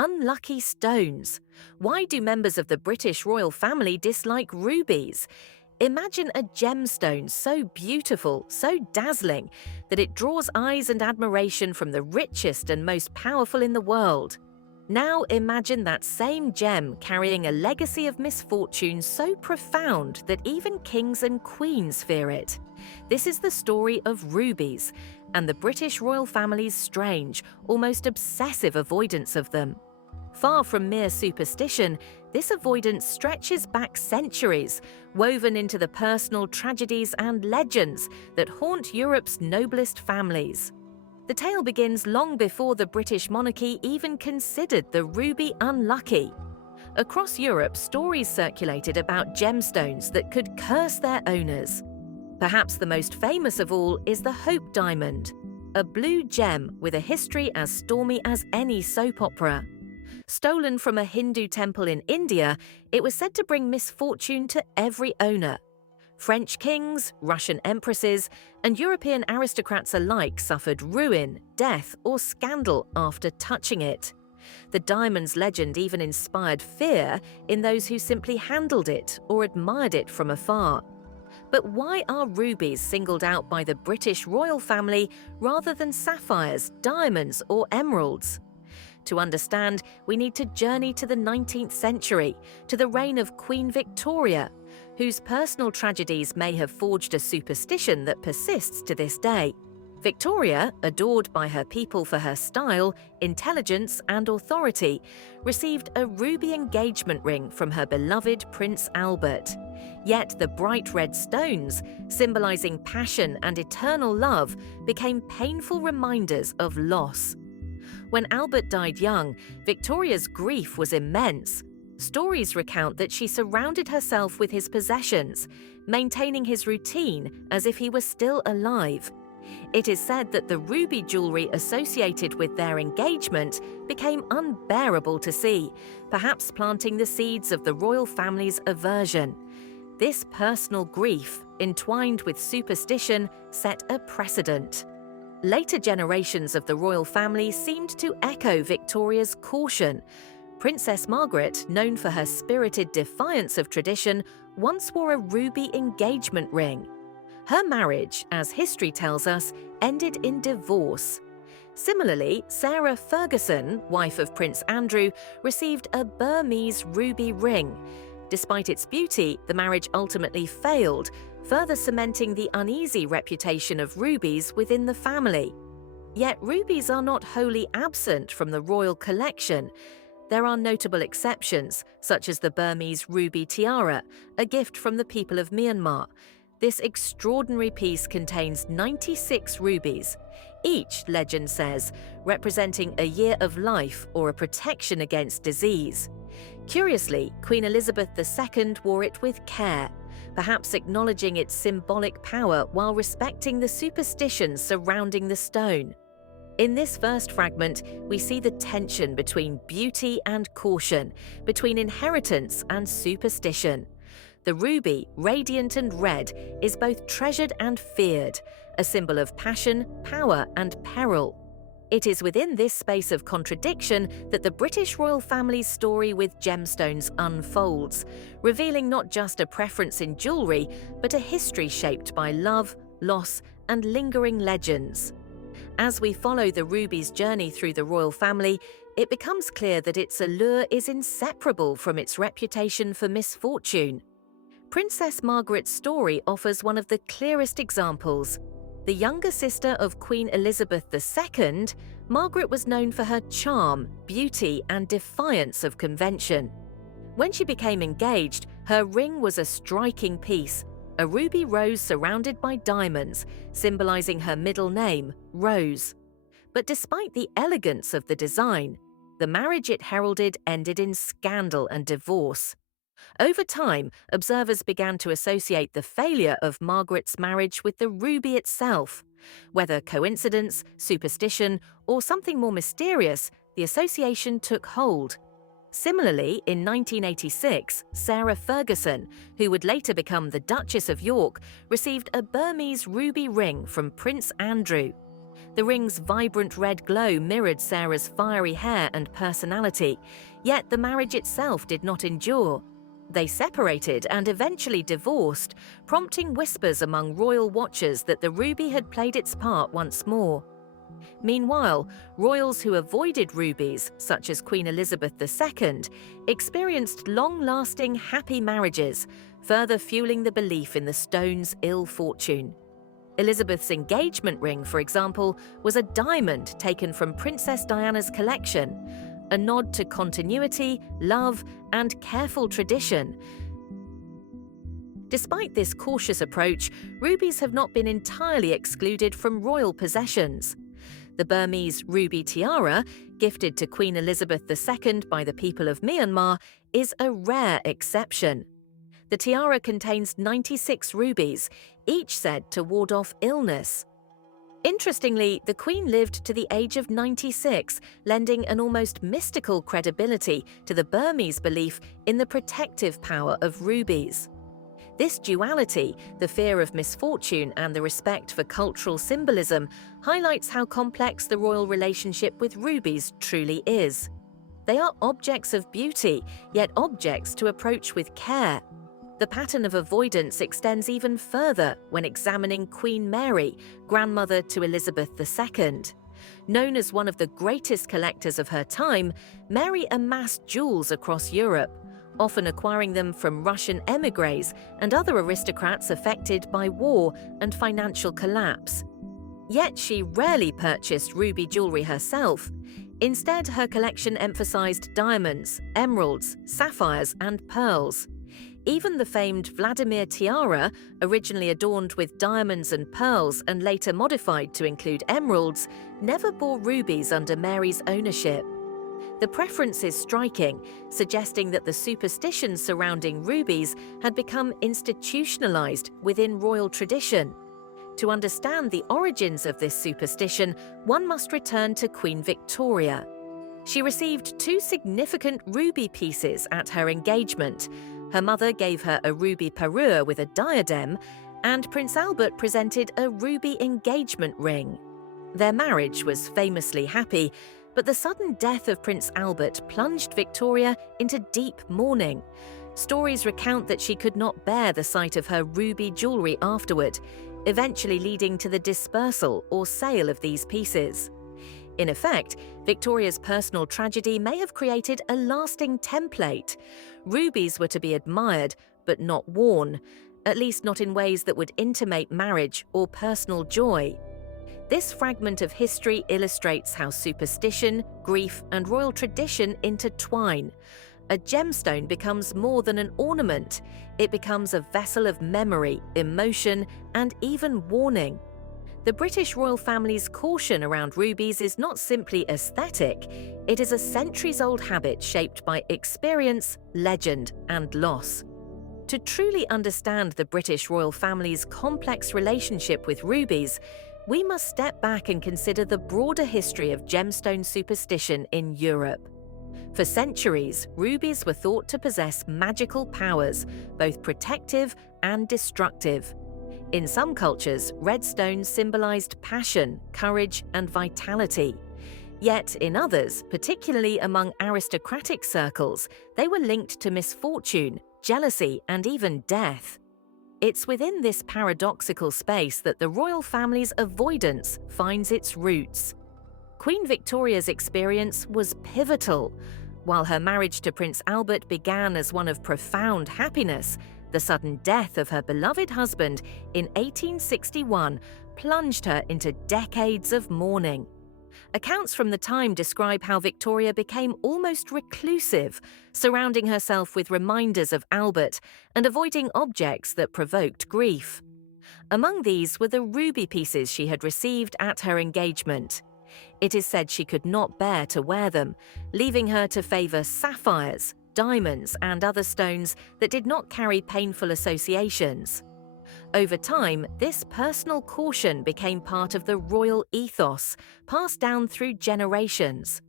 Unlucky stones. Why do members of the British royal family dislike rubies? Imagine a gemstone so beautiful, so dazzling, that it draws eyes and admiration from the richest and most powerful in the world. Now imagine that same gem carrying a legacy of misfortune so profound that even kings and queens fear it. This is the story of rubies and the British royal family's strange, almost obsessive avoidance of them. Far from mere superstition, this avoidance stretches back centuries, woven into the personal tragedies and legends that haunt Europe's noblest families. The tale begins long before the British monarchy even considered the ruby unlucky. Across Europe, stories circulated about gemstones that could curse their owners. Perhaps the most famous of all is the Hope Diamond, a blue gem with a history as stormy as any soap opera. Stolen from a Hindu temple in India, it was said to bring misfortune to every owner. French kings, Russian empresses, and European aristocrats alike suffered ruin, death, or scandal after touching it. The diamond's legend even inspired fear in those who simply handled it or admired it from afar. But why are rubies singled out by the British royal family rather than sapphires, diamonds, or emeralds? To understand, we need to journey to the 19th century, to the reign of Queen Victoria, whose personal tragedies may have forged a superstition that persists to this day. Victoria, adored by her people for her style, intelligence, and authority, received a ruby engagement ring from her beloved Prince Albert. Yet the bright red stones, symbolizing passion and eternal love, became painful reminders of loss. When Albert died young, Victoria's grief was immense. Stories recount that she surrounded herself with his possessions, maintaining his routine as if he were still alive. It is said that the ruby jewelry associated with their engagement became unbearable to see, perhaps planting the seeds of the royal family's aversion. This personal grief, entwined with superstition, set a precedent. Later generations of the royal family seemed to echo Victoria's caution. Princess Margaret, known for her spirited defiance of tradition, once wore a ruby engagement ring. Her marriage, as history tells us, ended in divorce. Similarly, Sarah Ferguson, wife of Prince Andrew, received a Burmese ruby ring. Despite its beauty, the marriage ultimately failed, further cementing the uneasy reputation of rubies within the family. Yet rubies are not wholly absent from the royal collection. There are notable exceptions, such as the Burmese ruby tiara, a gift from the people of Myanmar. This extraordinary piece contains 96 rubies, each, legend says, representing a year of life or a protection against disease. Curiously, Queen Elizabeth II wore it with care, perhaps acknowledging its symbolic power while respecting the superstitions surrounding the stone. In this first fragment, we see the tension between beauty and caution, between inheritance and superstition. The ruby, radiant and red, is both treasured and feared, a symbol of passion, power, and peril. It is within this space of contradiction that the British royal family's story with gemstones unfolds, revealing not just a preference in jewelry, but a history shaped by love, loss, and lingering legends. As we follow the ruby's journey through the royal family, it becomes clear that its allure is inseparable from its reputation for misfortune. Princess Margaret's story offers one of the clearest examples. The younger sister of Queen Elizabeth II, Margaret was known for her charm, beauty, and defiance of convention. When she became engaged, her ring was a striking piece, a ruby rose surrounded by diamonds, symbolizing her middle name, Rose. But despite the elegance of the design, the marriage it heralded ended in scandal and divorce. Over time, observers began to associate the failure of Margaret's marriage with the ruby itself. Whether coincidence, superstition, or something more mysterious, the association took hold. Similarly, in 1986, Sarah Ferguson, who would later become the Duchess of York, received a Burmese ruby ring from Prince Andrew. The ring's vibrant red glow mirrored Sarah's fiery hair and personality, yet the marriage itself did not endure. They separated and eventually divorced, prompting whispers among royal watchers that the ruby had played its part once more. Meanwhile, royals who avoided rubies, such as Queen Elizabeth II, experienced long-lasting happy marriages, further fueling the belief in the stone's ill fortune. Elizabeth's engagement ring, for example, was a diamond taken from Princess Diana's collection, a nod to continuity, love, and careful tradition. Despite this cautious approach, rubies have not been entirely excluded from royal possessions. The Burmese ruby tiara, gifted to Queen Elizabeth II by the people of Myanmar, is a rare exception. The tiara contains 96 rubies, each said to ward off illness. Interestingly, the Queen lived to the age of 96, lending an almost mystical credibility to the Burmese belief in the protective power of rubies. This duality, the fear of misfortune and the respect for cultural symbolism, highlights how complex the royal relationship with rubies truly is. They are objects of beauty, yet objects to approach with care. The pattern of avoidance extends even further when examining Queen Mary, grandmother to Elizabeth II. Known as one of the greatest collectors of her time, Mary amassed jewels across Europe, often acquiring them from Russian émigrés and other aristocrats affected by war and financial collapse. Yet she rarely purchased ruby jewelry herself. Instead, her collection emphasized diamonds, emeralds, sapphires, and pearls. Even the famed Vladimir tiara, originally adorned with diamonds and pearls and later modified to include emeralds, never bore rubies under Mary's ownership. The preference is striking, suggesting that the superstitions surrounding rubies had become institutionalized within royal tradition. To understand the origins of this superstition, one must return to Queen Victoria. She received 2 significant ruby pieces at her engagement. Her mother gave her a ruby parure with a diadem, and Prince Albert presented a ruby engagement ring. Their marriage was famously happy, but the sudden death of Prince Albert plunged Victoria into deep mourning. Stories recount that she could not bear the sight of her ruby jewelry afterward, eventually leading to the dispersal or sale of these pieces. In effect, Victoria's personal tragedy may have created a lasting template. Rubies were to be admired, but not worn, at least not in ways that would intimate marriage or personal joy. This fragment of history illustrates how superstition, grief, and royal tradition intertwine. A gemstone becomes more than an ornament. It becomes a vessel of memory, emotion, and even warning. The British royal family's caution around rubies is not simply aesthetic, it is a centuries-old habit shaped by experience, legend, and loss. To truly understand the British royal family's complex relationship with rubies, we must step back and consider the broader history of gemstone superstition in Europe. For centuries, rubies were thought to possess magical powers, both protective and destructive. In some cultures, red stones symbolized passion, courage, and vitality. Yet in others, particularly among aristocratic circles, they were linked to misfortune, jealousy, and even death. It's within this paradoxical space that the royal family's avoidance finds its roots. Queen Victoria's experience was pivotal. While her marriage to Prince Albert began as one of profound happiness, the sudden death of her beloved husband in 1861 plunged her into decades of mourning. Accounts from the time describe how Victoria became almost reclusive, surrounding herself with reminders of Albert and avoiding objects that provoked grief. Among these were the ruby pieces she had received at her engagement. It is said she could not bear to wear them, leaving her to favour sapphires, diamonds, and other stones that did not carry painful associations. Over time, this personal caution became part of the royal ethos, passed down through generations.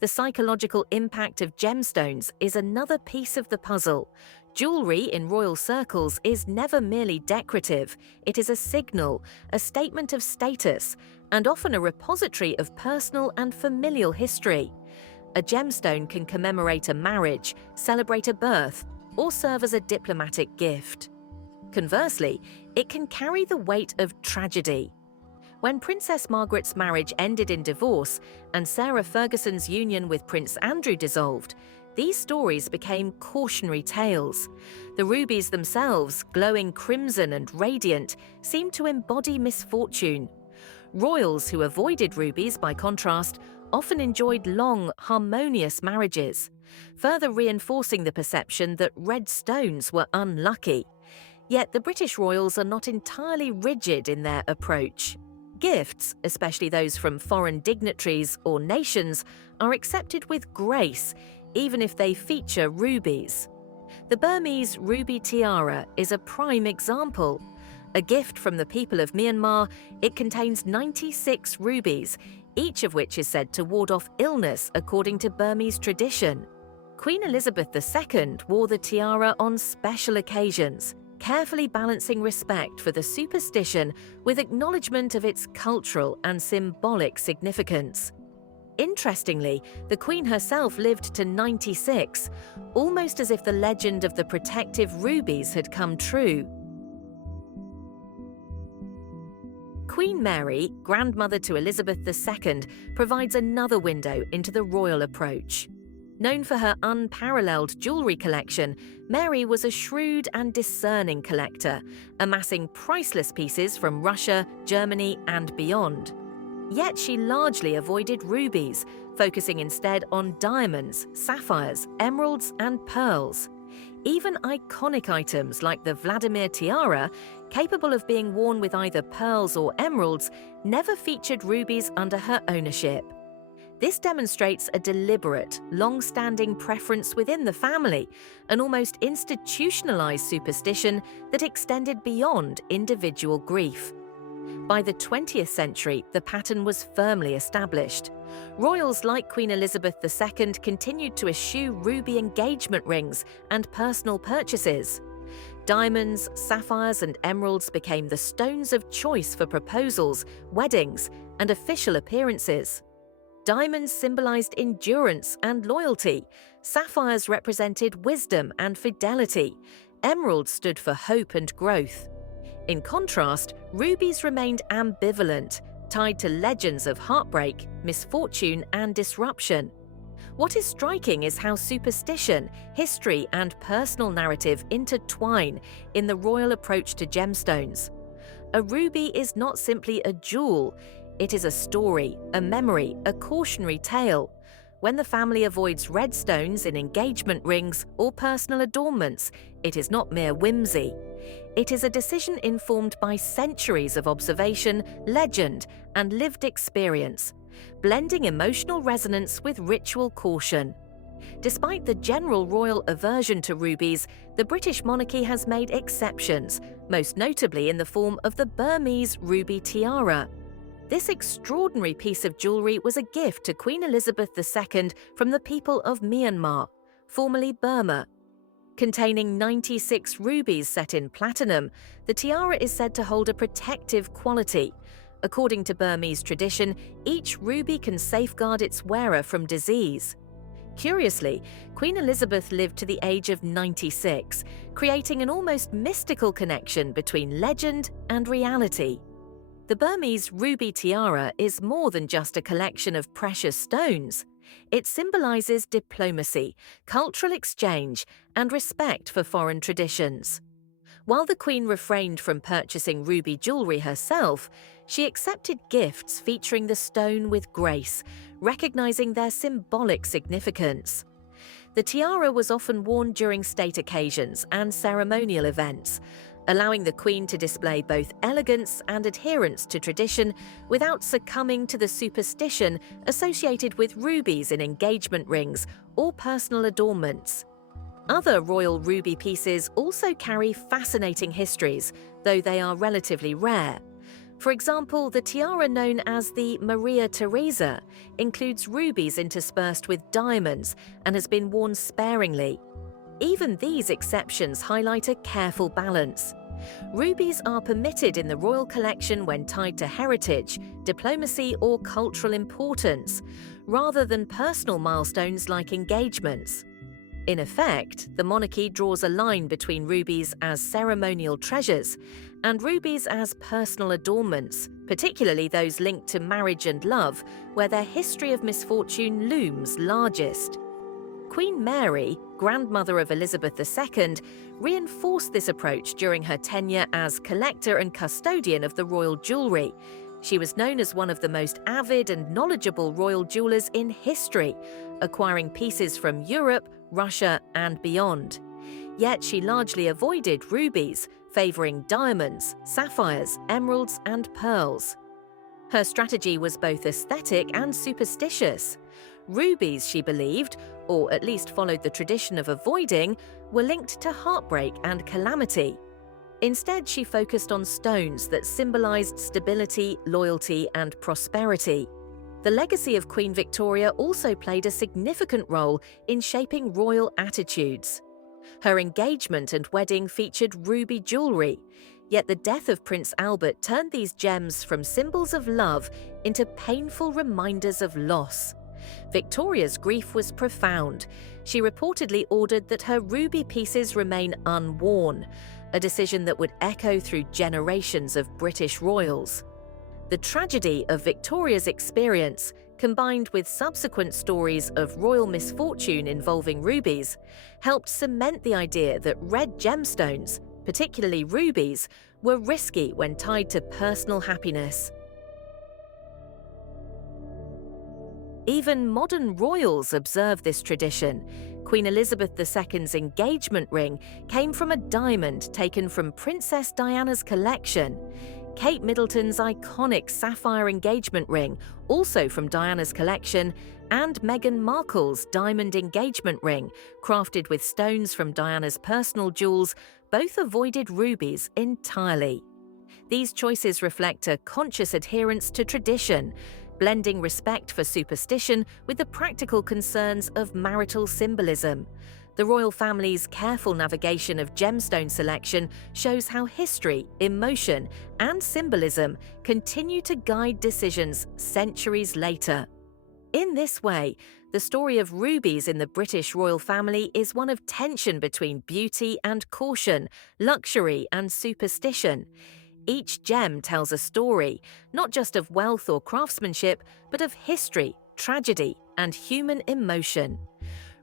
The psychological impact of gemstones is another piece of the puzzle. Jewelry in royal circles is never merely decorative. It is a signal, a statement of status, and often a repository of personal and familial history. A gemstone can commemorate a marriage, celebrate a birth, or serve as a diplomatic gift. Conversely, it can carry the weight of tragedy. When Princess Margaret's marriage ended in divorce and Sarah Ferguson's union with Prince Andrew dissolved, these stories became cautionary tales. The rubies themselves, glowing crimson and radiant, seemed to embody misfortune. Royals who avoided rubies, by contrast, often enjoyed long, harmonious marriages, further reinforcing the perception that red stones were unlucky. Yet the British royals are not entirely rigid in their approach. Gifts, especially those from foreign dignitaries or nations, are accepted with grace, even if they feature rubies. The Burmese ruby tiara is a prime example. A gift from the people of Myanmar, it contains 96 rubies, each of which is said to ward off illness according to Burmese tradition. Queen Elizabeth II wore the tiara on special occasions, carefully balancing respect for the superstition with acknowledgement of its cultural and symbolic significance. Interestingly, the Queen herself lived to 96, almost as if the legend of the protective rubies had come true. Queen Mary, grandmother to Elizabeth II, provides another window into the royal approach. Known for her unparalleled jewellery collection, Mary was a shrewd and discerning collector, amassing priceless pieces from Russia, Germany, and beyond. Yet she largely avoided rubies, focusing instead on diamonds, sapphires, emeralds, and pearls. Even iconic items like the Vladimir tiara, capable of being worn with either pearls or emeralds, never featured rubies under her ownership. This demonstrates a deliberate, long-standing preference within the family, an almost institutionalized superstition that extended beyond individual grief. By the 20th century, the pattern was firmly established. Royals like Queen Elizabeth II continued to eschew ruby engagement rings and personal purchases. Diamonds, sapphires, and emeralds became the stones of choice for proposals, weddings, and official appearances. Diamonds symbolized endurance and loyalty, sapphires represented wisdom and fidelity, emeralds stood for hope and growth. In contrast, rubies remained ambivalent, tied to legends of heartbreak, misfortune, and disruption. What is striking is how superstition, history, and personal narrative intertwine in the royal approach to gemstones. A ruby is not simply a jewel, it is a story, a memory, a cautionary tale. When the family avoids red stones in engagement rings or personal adornments, it is not mere whimsy. It is a decision informed by centuries of observation, legend, and lived experience, blending emotional resonance with ritual caution. Despite the general royal aversion to rubies, the British monarchy has made exceptions, most notably in the form of the Burmese ruby tiara. This extraordinary piece of jewellery was a gift to Queen Elizabeth II from the people of Myanmar, formerly Burma. Containing 96 rubies set in platinum, the tiara is said to hold a protective quality. According to Burmese tradition, each ruby can safeguard its wearer from disease. Curiously, Queen Elizabeth lived to the age of 96, creating an almost mystical connection between legend and reality. The Burmese ruby tiara is more than just a collection of precious stones. It symbolizes diplomacy, cultural exchange, and respect for foreign traditions. While the Queen refrained from purchasing ruby jewelry herself, she accepted gifts featuring the stone with grace, recognizing their symbolic significance. The tiara was often worn during state occasions and ceremonial events, allowing the Queen to display both elegance and adherence to tradition without succumbing to the superstition associated with rubies in engagement rings or personal adornments. Other royal ruby pieces also carry fascinating histories, though they are relatively rare. For example, the tiara known as the Maria Theresa includes rubies interspersed with diamonds and has been worn sparingly. Even these exceptions highlight a careful balance. Rubies are permitted in the royal collection when tied to heritage, diplomacy, or cultural importance, rather than personal milestones like engagements. In effect, the monarchy draws a line between rubies as ceremonial treasures and rubies as personal adornments, particularly those linked to marriage and love, where their history of misfortune looms largest. Queen Mary, grandmother of Elizabeth II, reinforced this approach during her tenure as collector and custodian of the royal jewelry. She was known as one of the most avid and knowledgeable royal jewelers in history, acquiring pieces from Europe, Russia, and beyond. Yet she largely avoided rubies, favoring diamonds, sapphires, emeralds, and pearls. Her strategy was both aesthetic and superstitious. Rubies, she believed, or at least followed the tradition of avoiding, were linked to heartbreak and calamity. Instead, she focused on stones that symbolized stability, loyalty, and prosperity. The legacy of Queen Victoria also played a significant role in shaping royal attitudes. Her engagement and wedding featured ruby jewelry, yet the death of Prince Albert turned these gems from symbols of love into painful reminders of loss. Victoria's grief was profound. She reportedly ordered that her ruby pieces remain unworn, a decision that would echo through generations of British royals. The tragedy of Victoria's experience, combined with subsequent stories of royal misfortune involving rubies, helped cement the idea that red gemstones, particularly rubies, were risky when tied to personal happiness. Even modern royals observe this tradition. Queen Elizabeth II's engagement ring came from a diamond taken from Princess Diana's collection. Kate Middleton's iconic sapphire engagement ring, also from Diana's collection, and Meghan Markle's diamond engagement ring, crafted with stones from Diana's personal jewels, both avoided rubies entirely. These choices reflect a conscious adherence to tradition, blending respect for superstition with the practical concerns of marital symbolism. The royal family's careful navigation of gemstone selection shows how history, emotion, and symbolism continue to guide decisions centuries later. In this way, the story of rubies in the British royal family is one of tension between beauty and caution, luxury and superstition. Each gem tells a story, not just of wealth or craftsmanship, but of history, tragedy, and human emotion.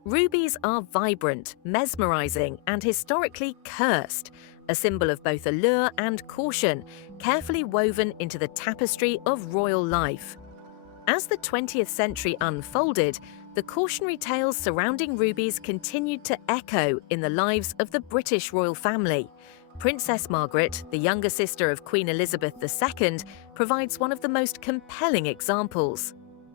Rubies are vibrant, mesmerizing, and historically cursed, a symbol of both allure and caution, carefully woven into the tapestry of royal life. As the 20th century unfolded, the cautionary tales surrounding rubies continued to echo in the lives of the British royal family. Princess Margaret, the younger sister of Queen Elizabeth II, provides one of the most compelling examples.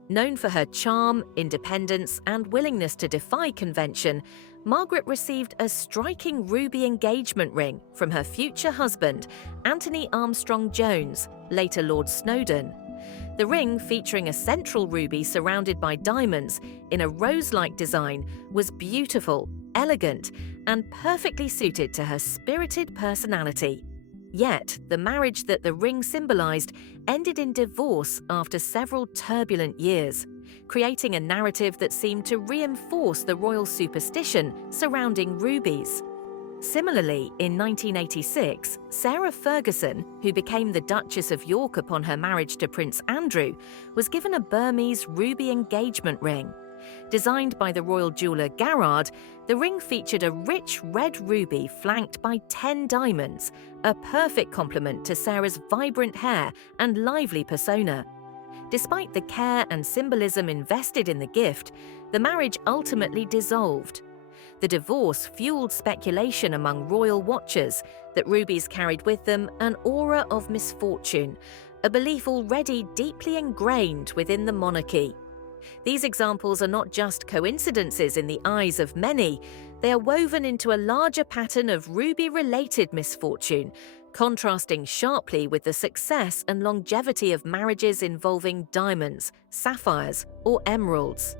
Known for her charm, independence, and willingness to defy convention, Margaret received a striking ruby engagement ring from her future husband, Anthony Armstrong Jones, later Lord Snowdon. The ring, featuring a central ruby surrounded by diamonds in a rose-like design, was beautiful, elegant, and perfectly suited to her spirited personality. Yet, the marriage that the ring symbolized ended in divorce after several turbulent years, creating a narrative that seemed to reinforce the royal superstition surrounding rubies. Similarly, in 1986, Sarah Ferguson, who became the Duchess of York upon her marriage to Prince Andrew, was given a Burmese ruby engagement ring. Designed by the royal jeweller Garrard, the ring featured a rich red ruby flanked by 10 diamonds, a perfect complement to Sarah's vibrant hair and lively persona. Despite the care and symbolism invested in the gift, the marriage ultimately dissolved. The divorce fueled speculation among royal watchers that rubies carried with them an aura of misfortune, a belief already deeply ingrained within the monarchy. These examples are not just coincidences in the eyes of many, they are woven into a larger pattern of ruby-related misfortune, contrasting sharply with the success and longevity of marriages involving diamonds, sapphires, or emeralds.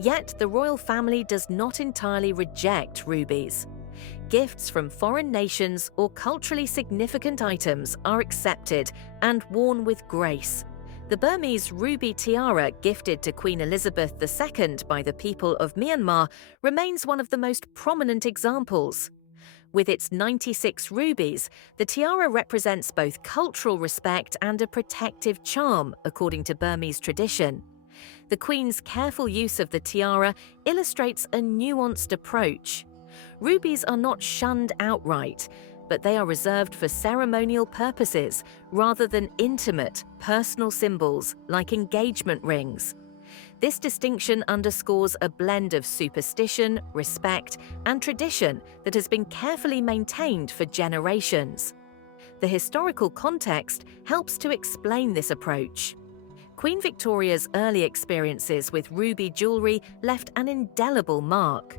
Yet the royal family does not entirely reject rubies. Gifts from foreign nations or culturally significant items are accepted and worn with grace. The Burmese ruby tiara gifted to Queen Elizabeth II by the people of Myanmar remains one of the most prominent examples. With its 96 rubies, the tiara represents both cultural respect and a protective charm, according to Burmese tradition. The Queen's careful use of the tiara illustrates a nuanced approach. Rubies are not shunned outright, but they are reserved for ceremonial purposes rather than intimate, personal symbols like engagement rings. This distinction underscores a blend of superstition, respect, and tradition that has been carefully maintained for generations. The historical context helps to explain this approach. Queen Victoria's early experiences with ruby jewelry left an indelible mark.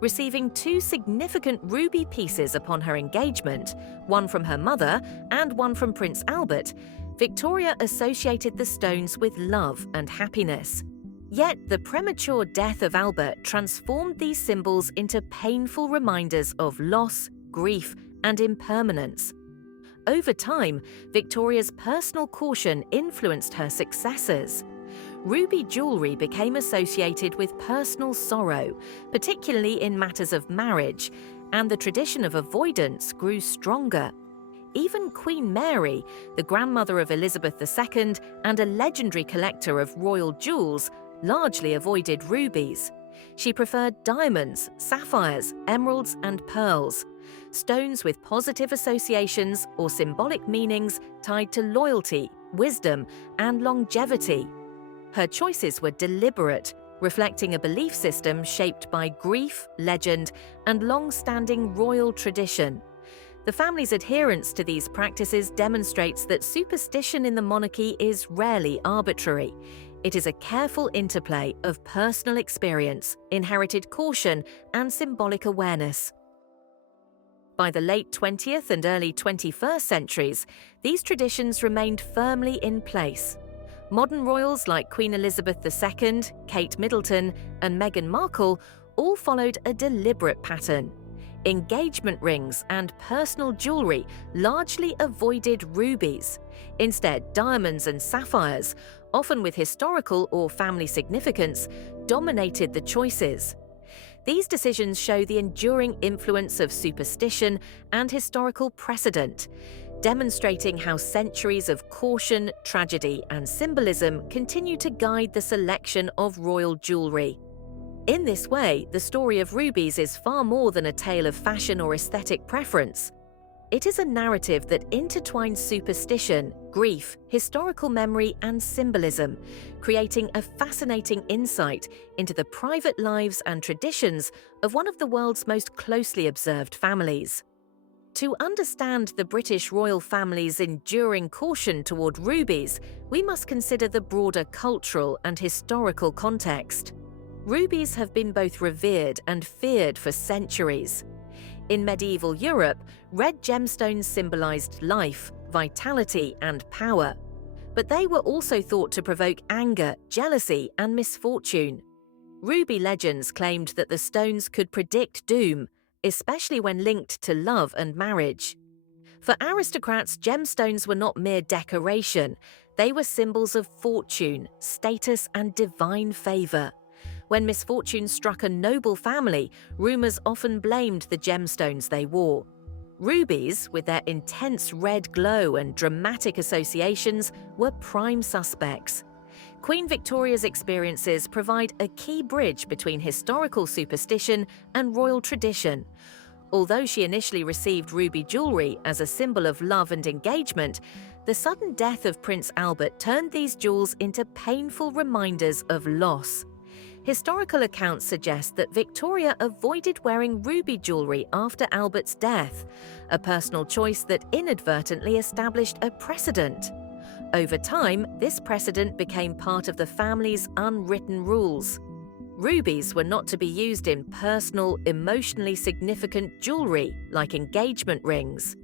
Receiving two significant ruby pieces upon her engagement, one from her mother and one from Prince Albert, Victoria associated the stones with love and happiness. Yet the premature death of Albert transformed these symbols into painful reminders of loss, grief, and impermanence. Over time, Victoria's personal caution influenced her successors. Ruby jewelry became associated with personal sorrow, particularly in matters of marriage, and the tradition of avoidance grew stronger. Even Queen Mary, the grandmother of Elizabeth II and a legendary collector of royal jewels, largely avoided rubies. She preferred diamonds, sapphires, emeralds, and pearls, stones with positive associations or symbolic meanings tied to loyalty, wisdom, and longevity. Her choices were deliberate, reflecting a belief system shaped by grief, legend, and long-standing royal tradition. The family's adherence to these practices demonstrates that superstition in the monarchy is rarely arbitrary. It is a careful interplay of personal experience, inherited caution, and symbolic awareness. By the late 20th and early 21st centuries, these traditions remained firmly in place. Modern royals like Queen Elizabeth II, Kate Middleton, and Meghan Markle all followed a deliberate pattern. Engagement rings and personal jewelry largely avoided rubies. Instead, diamonds and sapphires, often with historical or family significance, dominated the choices. These decisions show the enduring influence of superstition and historical precedent, demonstrating how centuries of caution, tragedy, and symbolism continue to guide the selection of royal jewelry. In this way, the story of rubies is far more than a tale of fashion or aesthetic preference. It is a narrative that intertwines superstition, grief, historical memory, and symbolism, creating a fascinating insight into the private lives and traditions of one of the world's most closely observed families. To understand the British royal family's enduring caution toward rubies, we must consider the broader cultural and historical context. Rubies have been both revered and feared for centuries. In medieval Europe, red gemstones symbolized life, vitality, and power. But they were also thought to provoke anger, jealousy, and misfortune. Ruby legends claimed that the stones could predict doom, especially when linked to love and marriage. For aristocrats, gemstones were not mere decoration. They were symbols of fortune, status, and divine favor. When misfortune struck a noble family, rumors often blamed the gemstones they wore. Rubies, with their intense red glow and dramatic associations, were prime suspects. Queen Victoria's experiences provide a key bridge between historical superstition and royal tradition. Although she initially received ruby jewelry as a symbol of love and engagement, the sudden death of Prince Albert turned these jewels into painful reminders of loss. Historical accounts suggest that Victoria avoided wearing ruby jewelry after Albert's death, a personal choice that inadvertently established a precedent. Over time, this precedent became part of the family's unwritten rules. Rubies were not to be used in personal, emotionally significant jewelry like engagement rings.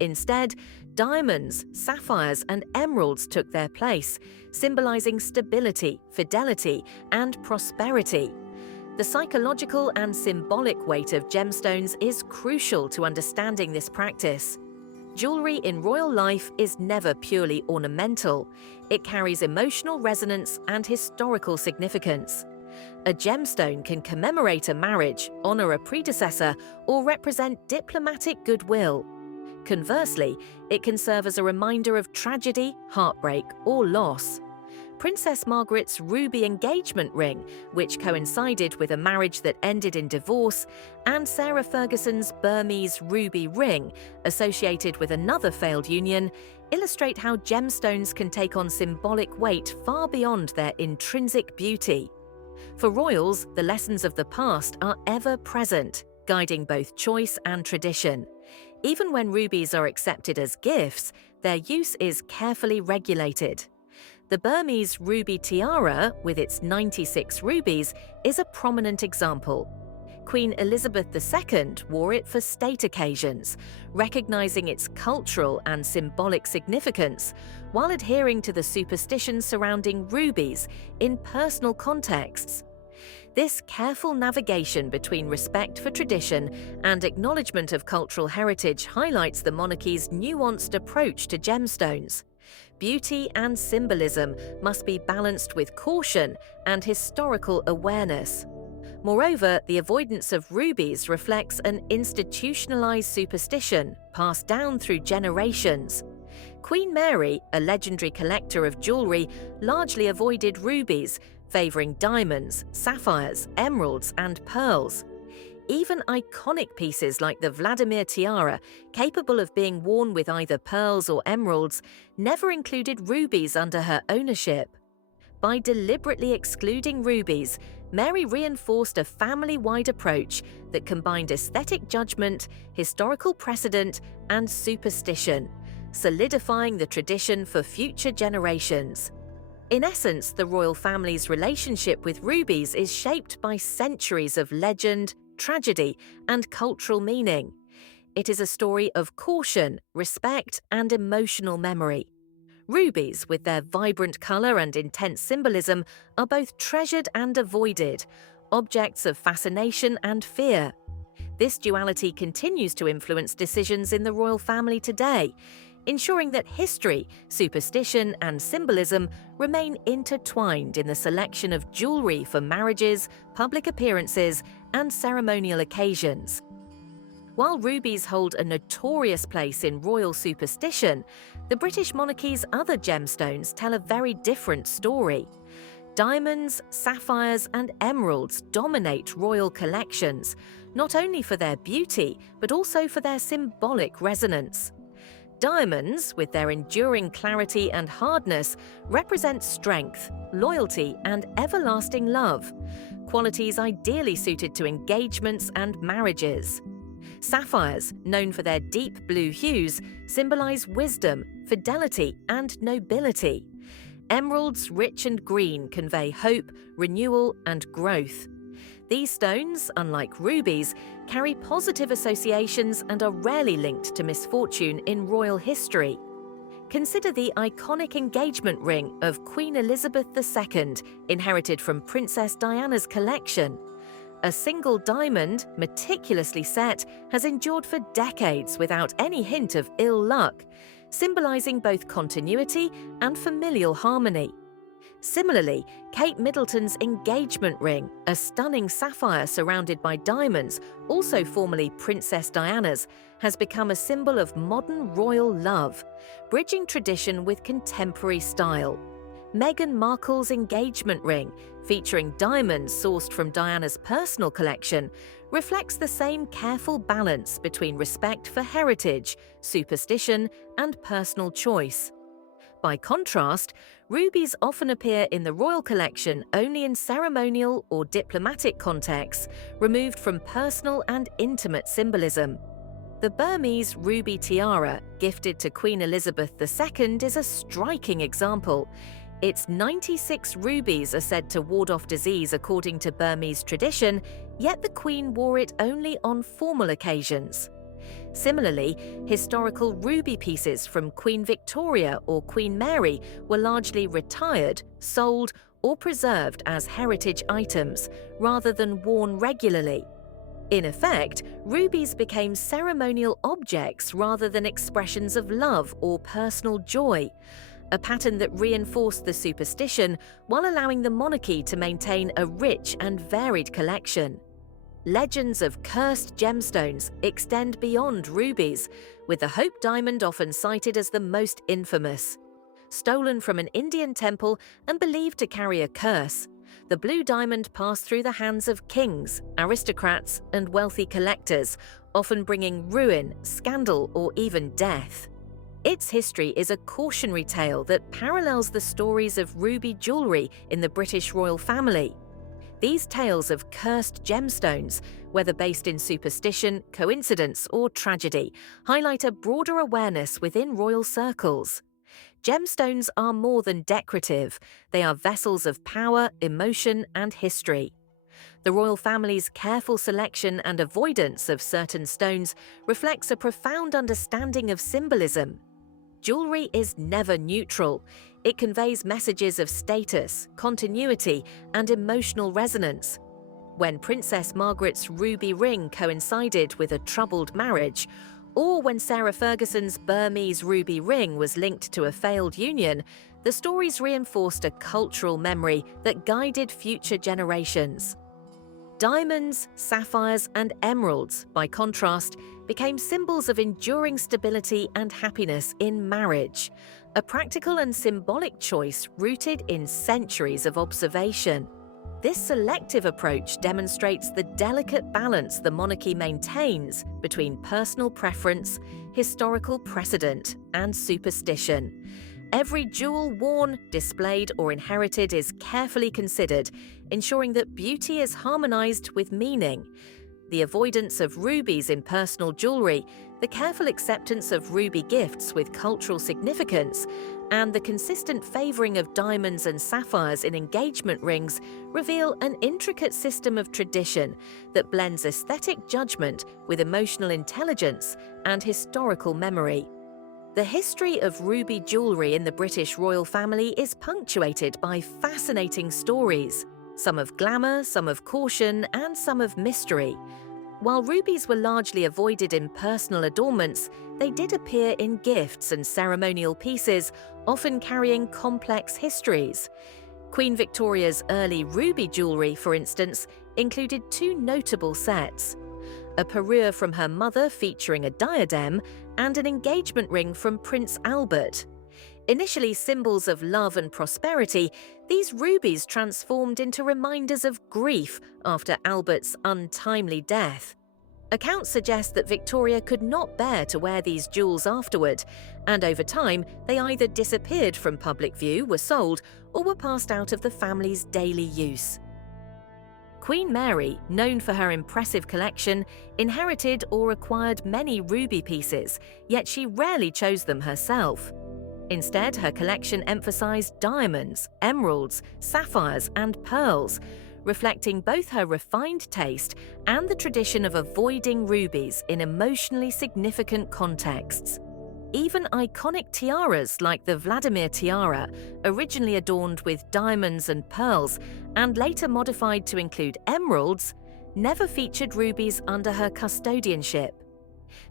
Instead, diamonds, sapphires, and emeralds took their place, symbolizing stability, fidelity, and prosperity. The psychological and symbolic weight of gemstones is crucial to understanding this practice. Jewelry in royal life is never purely ornamental. It carries emotional resonance and historical significance. A gemstone can commemorate a marriage, honor a predecessor, or represent diplomatic goodwill. Conversely, it can serve as a reminder of tragedy, heartbreak, or loss. Princess Margaret's ruby engagement ring, which coincided with a marriage that ended in divorce, and Sarah Ferguson's Burmese ruby ring, associated with another failed union, illustrate how gemstones can take on symbolic weight far beyond their intrinsic beauty. For royals, the lessons of the past are ever present, guiding both choice and tradition. Even when rubies are accepted as gifts, their use is carefully regulated. The Burmese ruby tiara, with its 96 rubies, is a prominent example. Queen Elizabeth II wore it for state occasions, recognizing its cultural and symbolic significance, while adhering to the superstitions surrounding rubies in personal contexts. This careful navigation between respect for tradition and acknowledgement of cultural heritage highlights the monarchy's nuanced approach to gemstones. Beauty and symbolism must be balanced with caution and historical awareness. Moreover, the avoidance of rubies reflects an institutionalized superstition passed down through generations. Queen Mary, a legendary collector of jewelry, largely avoided rubies, favoring diamonds, sapphires, emeralds, and pearls. Even iconic pieces like the Vladimir tiara, capable of being worn with either pearls or emeralds, never included rubies under her ownership. By deliberately excluding rubies, Mary reinforced a family-wide approach that combined aesthetic judgment, historical precedent, and superstition, solidifying the tradition for future generations. In essence, the royal family's relationship with rubies is shaped by centuries of legend, tragedy, and cultural meaning. It is a story of caution, respect, and emotional memory. Rubies, with their vibrant color and intense symbolism, are both treasured and avoided, objects of fascination and fear. This duality continues to influence decisions in the royal family today, ensuring that history, superstition, and symbolism remain intertwined in the selection of jewelry for marriages, public appearances, and ceremonial occasions. While rubies hold a notorious place in royal superstition, the British monarchy's other gemstones tell a very different story. Diamonds, sapphires, and emeralds dominate royal collections, not only for their beauty, but also for their symbolic resonance. Diamonds, with their enduring clarity and hardness, represent strength, loyalty, and everlasting love, qualities ideally suited to engagements and marriages. Sapphires, known for their deep blue hues, symbolize wisdom, fidelity, and nobility. Emeralds, rich and green, convey hope, renewal, and growth. These stones, unlike rubies, carry positive associations and are rarely linked to misfortune in royal history. Consider the iconic engagement ring of Queen Elizabeth II, inherited from Princess Diana's collection. A single diamond, meticulously set, has endured for decades without any hint of ill luck, symbolizing both continuity and familial harmony. Similarly, Kate Middleton's engagement ring, a stunning sapphire surrounded by diamonds, also formerly Princess Diana's, has become a symbol of modern royal love, bridging tradition with contemporary style. Meghan Markle's engagement ring, featuring diamonds sourced from Diana's personal collection, reflects the same careful balance between respect for heritage, superstition, and personal choice. By contrast, rubies often appear in the royal collection only in ceremonial or diplomatic contexts, removed from personal and intimate symbolism. The Burmese ruby tiara, gifted to Queen Elizabeth II, is a striking example. Its 96 rubies are said to ward off disease according to Burmese tradition, yet the Queen wore it only on formal occasions. Similarly, historical ruby pieces from Queen Victoria or Queen Mary were largely retired, sold, or preserved as heritage items rather than worn regularly. In effect, rubies became ceremonial objects rather than expressions of love or personal joy, a pattern that reinforced the superstition while allowing the monarchy to maintain a rich and varied collection. Legends of cursed gemstones extend beyond rubies, with the Hope diamond often cited as the most infamous. Stolen from an Indian temple and believed to carry a curse, the blue diamond passed through the hands of kings, aristocrats, and wealthy collectors, often bringing ruin, scandal, or even death. Its history is a cautionary tale that parallels the stories of ruby jewelry in the British royal family. These tales of cursed gemstones, whether based in superstition, coincidence, or tragedy, highlight a broader awareness within royal circles. Gemstones are more than decorative. They are vessels of power, emotion, and history. The royal family's careful selection and avoidance of certain stones reflects a profound understanding of symbolism. Jewelry is never neutral. It conveys messages of status, continuity, and emotional resonance. When Princess Margaret's ruby ring coincided with a troubled marriage, or when Sarah Ferguson's Burmese ruby ring was linked to a failed union, the stories reinforced a cultural memory that guided future generations. Diamonds, sapphires, and emeralds, by contrast, became symbols of enduring stability and happiness in marriage, a practical and symbolic choice rooted in centuries of observation. This selective approach demonstrates the delicate balance the monarchy maintains between personal preference, historical precedent, and superstition. Every jewel worn, displayed, or inherited is carefully considered, ensuring that beauty is harmonized with meaning. The avoidance of rubies in personal jewelry, the careful acceptance of ruby gifts with cultural significance, and the consistent favoring of diamonds and sapphires in engagement rings reveal an intricate system of tradition that blends aesthetic judgment with emotional intelligence and historical memory. The history of ruby jewelry in the British royal family is punctuated by fascinating stories, some of glamour, some of caution, and some of mystery. While rubies were largely avoided in personal adornments, they did appear in gifts and ceremonial pieces, often carrying complex histories. Queen Victoria's early ruby jewelry, for instance, included two notable sets: a parure from her mother featuring a diadem, and an engagement ring from Prince Albert. Initially symbols of love and prosperity, these rubies transformed into reminders of grief after Albert's untimely death. Accounts suggest that Victoria could not bear to wear these jewels afterward, and over time they either disappeared from public view, were sold, or were passed out of the family's daily use. Queen Mary, known for her impressive collection, inherited or acquired many ruby pieces, yet she rarely chose them herself. Instead, her collection emphasized diamonds, emeralds, sapphires, and pearls, reflecting both her refined taste and the tradition of avoiding rubies in emotionally significant contexts. Even iconic tiaras like the Vladimir tiara, originally adorned with diamonds and pearls and later modified to include emeralds, never featured rubies under her custodianship.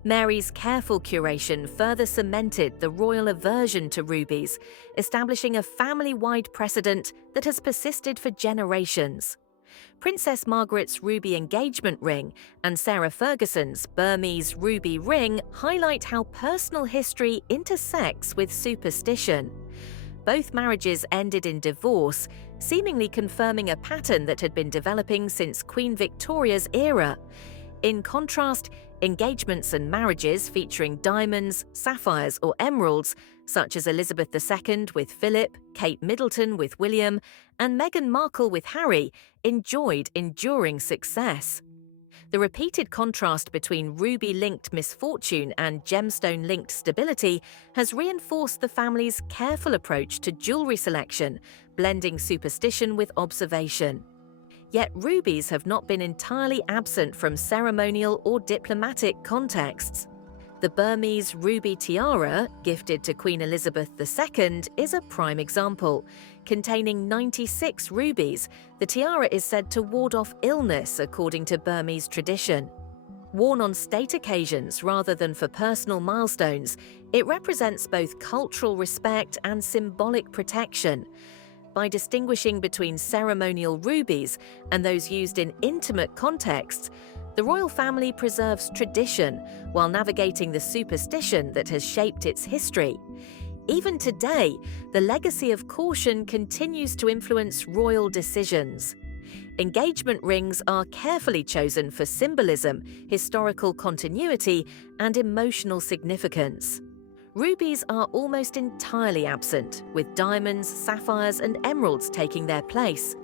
Mary's careful curation further cemented the royal aversion to rubies, establishing a family-wide precedent that has persisted for generations. Princess Margaret's ruby engagement ring and Sarah Ferguson's Burmese ruby ring highlight how personal history intersects with superstition. Both marriages ended in divorce, seemingly confirming a pattern that had been developing since Queen Victoria's era. In contrast, engagements and marriages featuring diamonds, sapphires, or emeralds, such as Elizabeth II with Philip, Kate Middleton with William, and Meghan Markle with Harry, enjoyed enduring success. The repeated contrast between ruby-linked misfortune and gemstone-linked stability has reinforced the family's careful approach to jewelry selection, blending superstition with observation. Yet rubies have not been entirely absent from ceremonial or diplomatic contexts. The Burmese ruby tiara, gifted to Queen Elizabeth II, is a prime example. Containing 96 rubies, the tiara is said to ward off illness according to Burmese tradition. Worn on state occasions rather than for personal milestones, it represents both cultural respect and symbolic protection. By distinguishing between ceremonial rubies and those used in intimate contexts, the royal family preserves tradition while navigating the superstition that has shaped its history. Even today, the legacy of caution continues to influence royal decisions. Engagement rings are carefully chosen for symbolism, historical continuity, and emotional significance. Rubies are almost entirely absent, with diamonds, sapphires, and emeralds taking their place.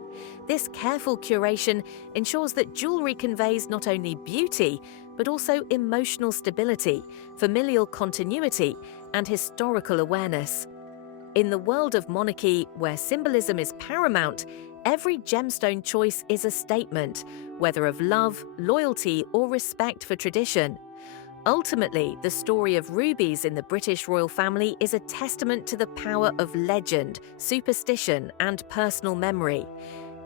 This careful curation ensures that jewelry conveys not only beauty, but also emotional stability, familial continuity, and historical awareness. In the world of monarchy, where symbolism is paramount, every gemstone choice is a statement, whether of love, loyalty, or respect for tradition. Ultimately, the story of rubies in the British royal family is a testament to the power of legend, superstition, and personal memory.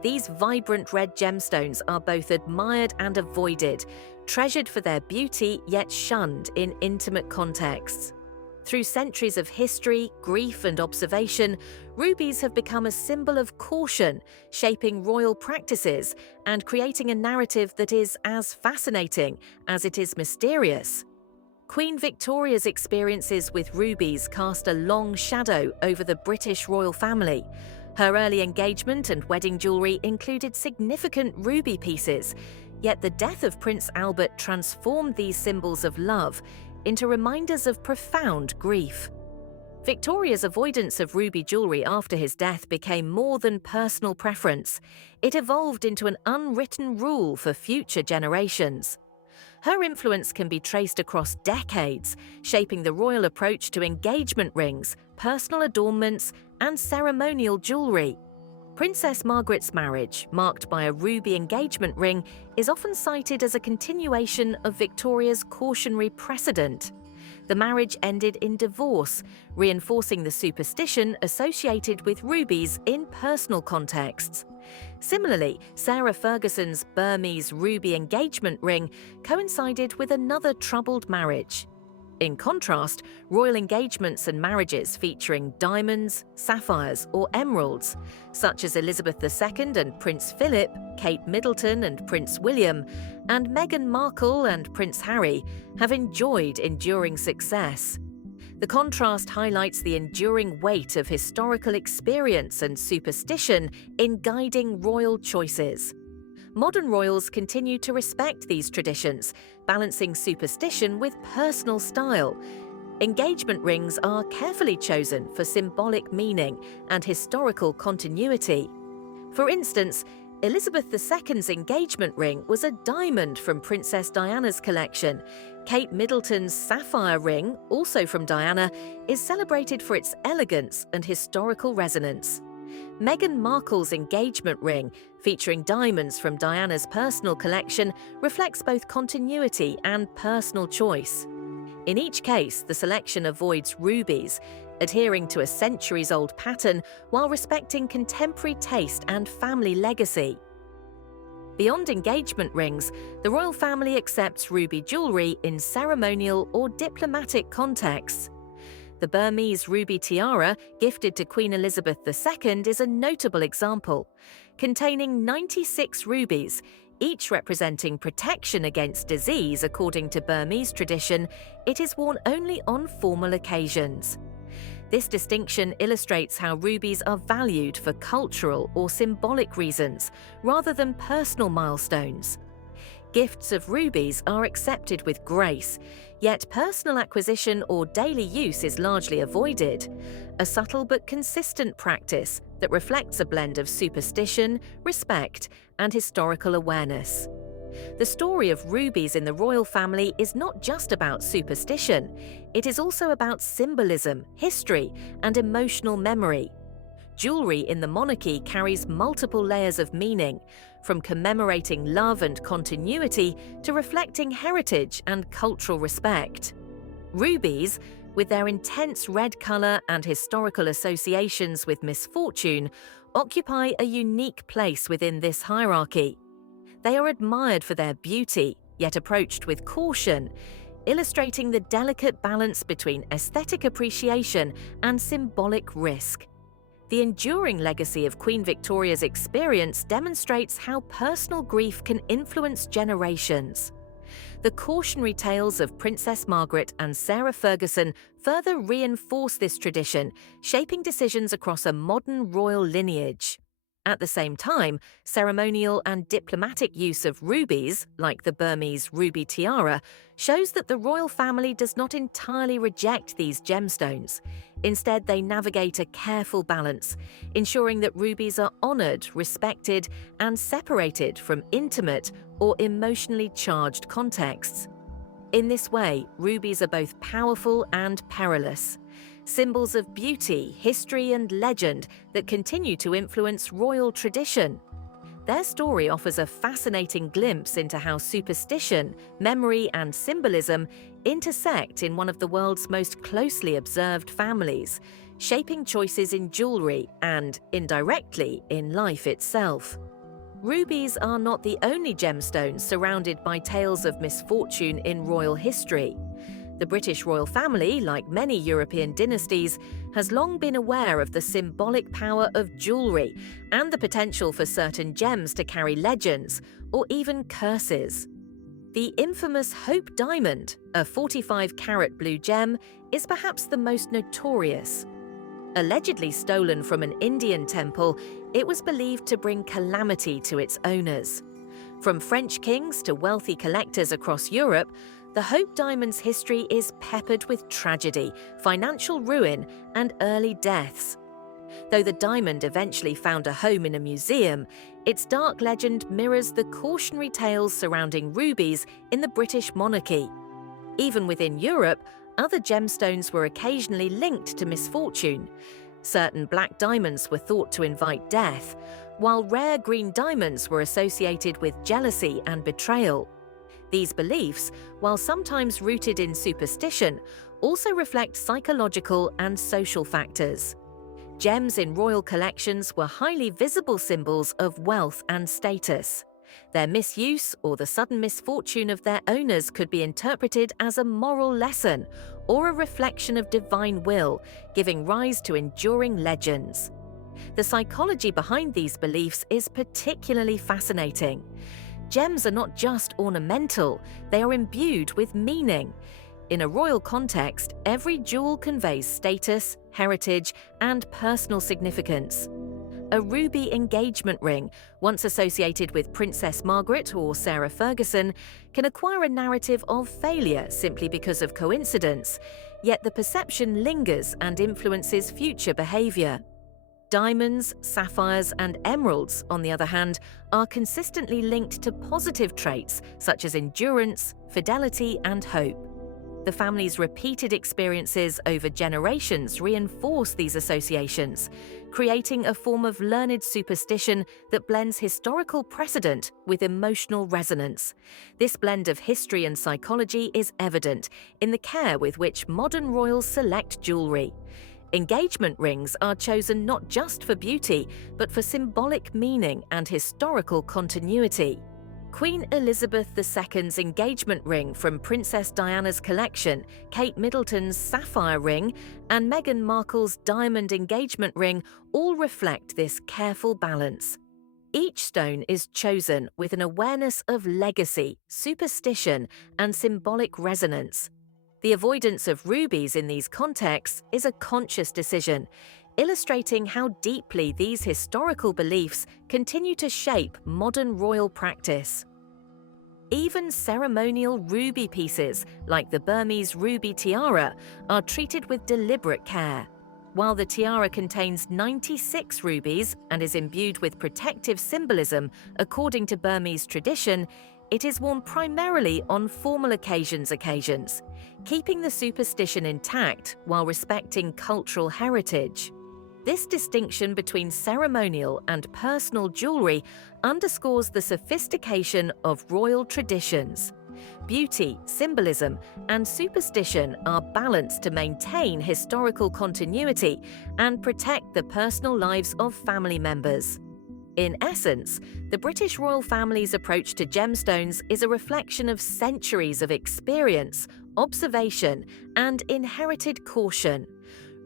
These vibrant red gemstones are both admired and avoided, treasured for their beauty yet shunned in intimate contexts. Through centuries of history, grief, and observation, rubies have become a symbol of caution, shaping royal practices and creating a narrative that is as fascinating as it is mysterious. Queen Victoria's experiences with rubies cast a long shadow over the British royal family. Her early engagement and wedding jewelry included significant ruby pieces, yet the death of Prince Albert transformed these symbols of love into reminders of profound grief. Victoria's avoidance of ruby jewelry after his death became more than personal preference. It evolved into an unwritten rule for future generations. Her influence can be traced across decades, shaping the royal approach to engagement rings, personal adornments, and ceremonial jewelry. Princess Margaret's marriage, marked by a ruby engagement ring, is often cited as a continuation of Victoria's cautionary precedent. The marriage ended in divorce, reinforcing the superstition associated with rubies in personal contexts. Similarly, Sarah Ferguson's Burmese ruby engagement ring coincided with another troubled marriage. In contrast, royal engagements and marriages featuring diamonds, sapphires, or emeralds, such as Elizabeth II and Prince Philip, Kate Middleton and Prince William, and Meghan Markle and Prince Harry, have enjoyed enduring success. The contrast highlights the enduring weight of historical experience and superstition in guiding royal choices. Modern royals continue to respect these traditions, balancing superstition with personal style. Engagement rings are carefully chosen for symbolic meaning and historical continuity. For instance, Elizabeth II's engagement ring was a diamond from Princess Diana's collection. Kate Middleton's sapphire ring, also from Diana, is celebrated for its elegance and historical resonance. Meghan Markle's engagement ring, featuring diamonds from Diana's personal collection, reflects both continuity and personal choice. In each case, the selection avoids rubies, adhering to a centuries-old pattern while respecting contemporary taste and family legacy. Beyond engagement rings, the royal family accepts ruby jewelry in ceremonial or diplomatic contexts. The Burmese ruby tiara, gifted to Queen Elizabeth II, is a notable example. Containing 96 rubies, each representing protection against disease according to Burmese tradition, it is worn only on formal occasions. This distinction illustrates how rubies are valued for cultural or symbolic reasons, rather than personal milestones. Gifts of rubies are accepted with grace, yet personal acquisition or daily use is largely avoided, a subtle but consistent practice that reflects a blend of superstition, respect, and historical awareness. The story of rubies in the royal family is not just about superstition, it is also about symbolism, history, and emotional memory. Jewelry in the monarchy carries multiple layers of meaning, from commemorating love and continuity to reflecting heritage and cultural respect. Rubies, with their intense red color and historical associations with misfortune, occupy a unique place within this hierarchy. They are admired for their beauty, yet approached with caution, illustrating the delicate balance between aesthetic appreciation and symbolic risk. The enduring legacy of Queen Victoria's experience demonstrates how personal grief can influence generations. The cautionary tales of Princess Margaret and Sarah Ferguson further reinforce this tradition, shaping decisions across a modern royal lineage. At the same time, ceremonial and diplomatic use of rubies, like the Burmese ruby tiara, shows that the royal family does not entirely reject these gemstones. Instead, they navigate a careful balance, ensuring that rubies are honored, respected, and separated from intimate or emotionally charged contexts. In this way, rubies are both powerful and perilous, symbols of beauty, history, and legend that continue to influence royal tradition. Their story offers a fascinating glimpse into how superstition, memory, and symbolism intersect in one of the world's most closely observed families, shaping choices in jewelry and, indirectly, in life itself. Rubies are not the only gemstones surrounded by tales of misfortune in royal history. The British royal family, like many European dynasties, has long been aware of the symbolic power of jewelry and the potential for certain gems to carry legends or even curses. The infamous Hope Diamond, a 45-carat blue gem, is perhaps the most notorious. Allegedly stolen from an Indian temple, it was believed to bring calamity to its owners. From French kings to wealthy collectors across Europe, the Hope Diamond's history is peppered with tragedy, financial ruin, and early deaths. Though the diamond eventually found a home in a museum, its dark legend mirrors the cautionary tales surrounding rubies in the British monarchy. Even within Europe, other gemstones were occasionally linked to misfortune. Certain black diamonds were thought to invite death, while rare green diamonds were associated with jealousy and betrayal. These beliefs, while sometimes rooted in superstition, also reflect psychological and social factors. Gems in royal collections were highly visible symbols of wealth and status. Their misuse or the sudden misfortune of their owners could be interpreted as a moral lesson or a reflection of divine will, giving rise to enduring legends. The psychology behind these beliefs is particularly fascinating. Gems are not just ornamental, they are imbued with meaning. In a royal context, every jewel conveys status, heritage, and personal significance. A ruby engagement ring, once associated with Princess Margaret or Sarah Ferguson, can acquire a narrative of failure simply because of coincidence, yet the perception lingers and influences future behavior. Diamonds, sapphires, and emeralds, on the other hand, are consistently linked to positive traits such as endurance, fidelity, and hope. The family's repeated experiences over generations reinforce these associations, creating a form of learned superstition that blends historical precedent with emotional resonance. This blend of history and psychology is evident in the care with which modern royals select jewelry. Engagement rings are chosen not just for beauty, but for symbolic meaning and historical continuity. Queen Elizabeth II's engagement ring from Princess Diana's collection, Kate Middleton's sapphire ring, and Meghan Markle's diamond engagement ring all reflect this careful balance. Each stone is chosen with an awareness of legacy, superstition, and symbolic resonance. The avoidance of rubies in these contexts is a conscious decision, illustrating how deeply these historical beliefs continue to shape modern royal practice. Even ceremonial ruby pieces, like the Burmese ruby tiara, are treated with deliberate care. While the tiara contains 96 rubies and is imbued with protective symbolism according to Burmese tradition, it is worn primarily on formal occasions, keeping the superstition intact while respecting cultural heritage. This distinction between ceremonial and personal jewelry underscores the sophistication of royal traditions. Beauty, symbolism, and superstition are balanced to maintain historical continuity and protect the personal lives of family members. In essence, the British royal family's approach to gemstones is a reflection of centuries of experience, observation, and inherited caution.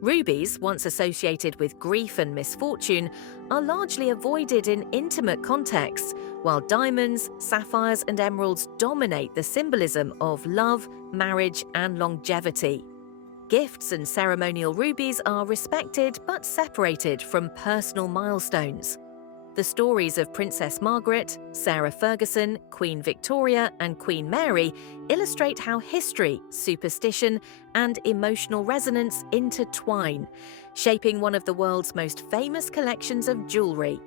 Rubies, once associated with grief and misfortune, are largely avoided in intimate contexts, while diamonds, sapphires, and emeralds dominate the symbolism of love, marriage, and longevity. Gifts and ceremonial rubies are respected but separated from personal milestones. The stories of Princess Margaret, Sarah Ferguson, Queen Victoria, and Queen Mary illustrate how history, superstition, and emotional resonance intertwine, shaping one of the world's most famous collections of jewelry.